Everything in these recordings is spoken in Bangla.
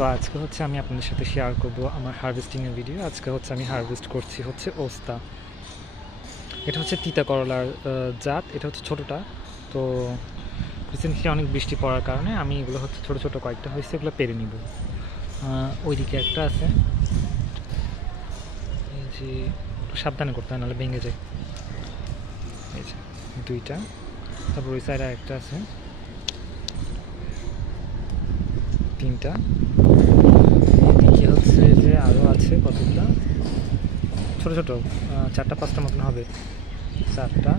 তো আজকে হচ্ছে আমি আপনাদের সাথে শেয়ার করব আমার হারভেস্টিংয়ের ভিডিও। আজকে হচ্ছে আমি হারভেস্ট করছি হচ্ছে ওস্তা। এটা হচ্ছে তিতা করলার জাত। এটা হচ্ছে ছোটোটা। তো রিসেন্টলি অনেক বৃষ্টি পড়ার কারণে আমি এগুলো হচ্ছে ছোটো ছোটো কয়েকটা হয়েছে, এগুলো পেরে নিব। ওইদিকে একটা আছে, এই যে একটু সাবধানে করতে হয় নাহলে ভেঙে যায়। এই যে দুইটা, তারপর ওই সাইডে একটা আছে, তিনটা। এদিকে হচ্ছে যে আরও আছে কতগুলো ছোটো ছোটো, 4-5টা মতন হবে, 4টা।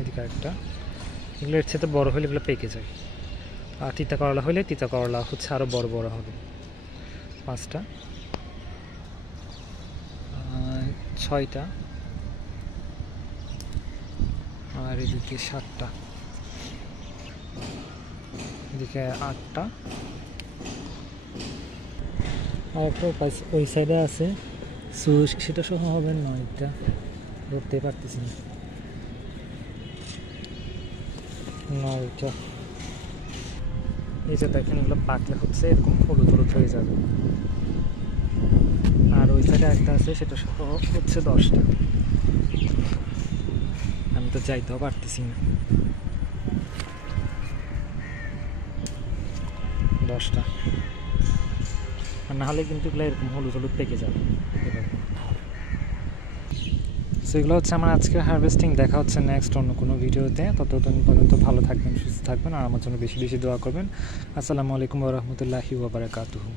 এদিকে একটা। এগুলো এর সাথে বড়ো হলে এগুলো পেকে যায়। আর তিতা করলা হলে তিতা করলা হচ্ছে আরও বড় বড় হবে। 5টা, 6টা, আর এদিকে 7টা, এদিকে 8টা। আর একটা ওই সাইডে আছে, সেটা সহ হবে 9টা। ধরতে পারতেছি না, 9টা। এই যে দেখেন, এগুলো পাকলে হচ্ছে এরকম হলুদ হলুদ হয়ে যাবে। আর ওই সাইডে একটা আছে, সেটা সহ হচ্ছে 10টা। আমি তো যাইতেও পারতেছি না। 10টা। আর না হলে কিন্তু এগুলো এরকম হলুদ হলুদ পেকে যাবে। সো এগুলো হচ্ছে আমার আজকের হারভেস্টিং। দেখা হচ্ছে নেক্সট অন্য কোনো ভিডিওতে। ততদিন পর্যন্ত ভালো থাকবেন, সুস্থ থাকবেন, আর আমার জন্য বেশি বেশি দোয়া করবেন। আসসালামু আলাইকুম ওয়া রাহমাতুল্লাহি ওয়া বারাকাতুহু।